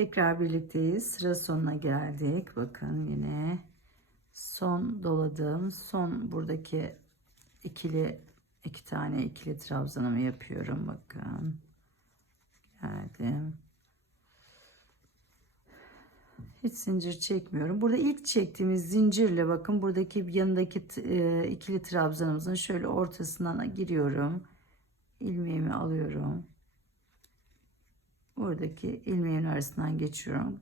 Tekrar birlikteyiz. Sıra sonuna geldik. Bakın yine son doladım. Son buradaki ikili iki tane ikili trabzanımı yapıyorum. Bakın. Geldim. Hiç zincir çekmiyorum. Burada ilk çektiğimiz zincirle bakın buradaki yanındaki e, ikili trabzanımızın şöyle ortasından giriyorum. ilmeğimi alıyorum. Buradaki ilmeğin arasından geçiyorum.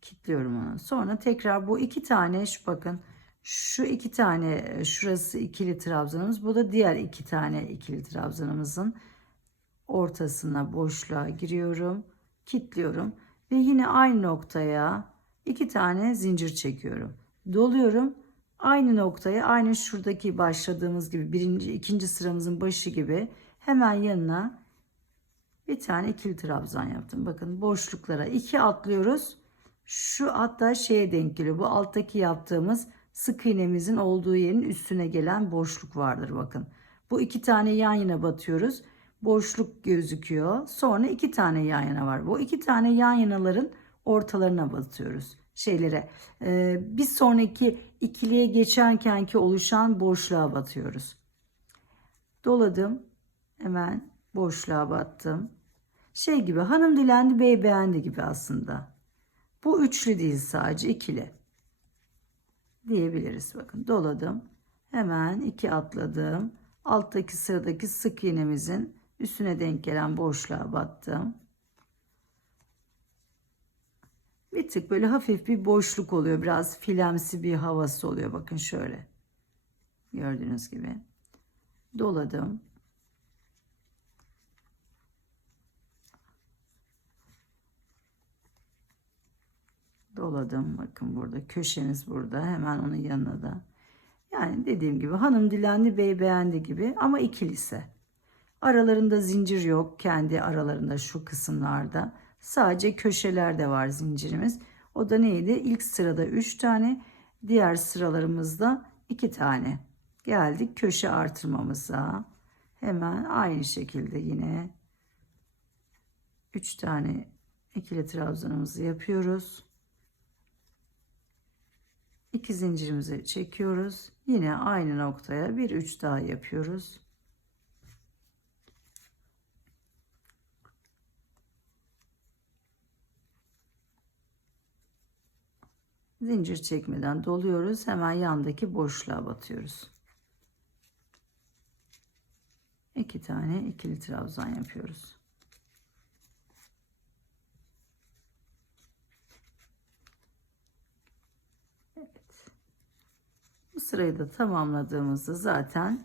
Kilitliyorum onu. Sonra tekrar bu iki tane şu bakın şu iki tane e, şurası ikili trabzanımız. Bu da diğer iki tane ikili trabzanımızın ortasına boşluğa giriyorum. Kilitliyorum. Ve yine aynı noktaya iki tane zincir çekiyorum. Doluyorum. Aynı noktaya aynı şuradaki başladığımız gibi birinci ikinci sıramızın başı gibi hemen yanına bir tane ikili trabzan yaptım. Bakın boşluklara iki atlıyoruz. Şu hatta şeye denk geliyor. Bu alttaki yaptığımız sık iğnemizin olduğu yerin üstüne gelen boşluk vardır bakın. Bu iki tane yan yana batıyoruz. Boşluk gözüküyor. Sonra iki tane yan yana var. Bu iki tane yan yanaların ortalarına batıyoruz. Şeylere e, bir sonraki ikiliye geçerkenki oluşan boşluğa batıyoruz. Doladım. Hemen boşluğa battım. Şey gibi hanım dilendi bey beğendi gibi aslında. Bu üçlü değil sadece ikili. Diyebiliriz bakın doladım. Hemen iki atladım. Alttaki sıradaki sık iğnemizin üstüne denk gelen boşluğa battım. Bir tık böyle hafif bir boşluk oluyor. Biraz filemsi bir havası oluyor. Bakın şöyle. Gördüğünüz gibi. Doladım. Doladım. Bakın burada köşemiz burada. Hemen onun yanına da. Yani dediğim gibi hanım dilendi bey beğendi gibi ama ikilise. Aralarında zincir yok. Kendi aralarında şu kısımlarda. Sadece köşelerde var zincirimiz. O da neydi? İlk sırada 3 tane. Diğer sıralarımızda 2 tane. Geldik köşe artırmamıza. Hemen aynı şekilde yine 3 tane ikili trabzanımızı yapıyoruz. 2 zincirimizi çekiyoruz. Yine aynı noktaya bir üç daha yapıyoruz. Zincir çekmeden doluyoruz. Hemen yandaki boşluğa batıyoruz. İki tane ikili trabzan yapıyoruz. Sırayı da tamamladığımızda zaten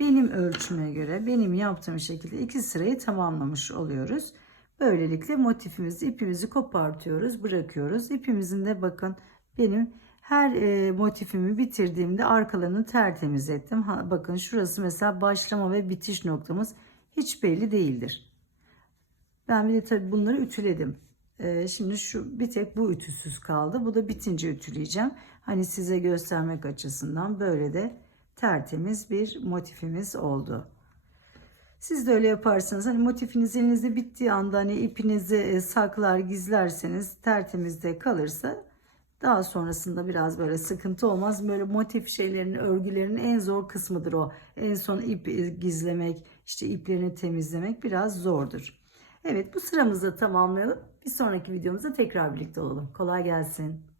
benim ölçüme göre benim yaptığım şekilde iki sırayı tamamlamış oluyoruz. Böylelikle motifimizi ipimizi kopartıyoruz bırakıyoruz. İpimizin de bakın benim her e, motifimi bitirdiğimde arkalarını tertemiz ettim. Ha, bakın şurası mesela başlama ve bitiş noktamız hiç belli değildir. Ben bir de tabii bunları ütüledim. Ee, şimdi şu bir tek bu ütüsüz kaldı. Bu da bitince ütüleyeceğim. Hani size göstermek açısından böyle de tertemiz bir motifimiz oldu. Siz de öyle yaparsanız hani motifiniz elinizde bittiği anda hani ipinizi e, saklar gizlerseniz tertemiz de kalırsa daha sonrasında biraz böyle sıkıntı olmaz. Böyle motif şeylerin, örgülerin en zor kısmıdır o. En son ip e, gizlemek, işte iplerini temizlemek biraz zordur. Evet bu sıramızı tamamlayalım. Bir sonraki videomuzda tekrar birlikte olalım. Kolay gelsin.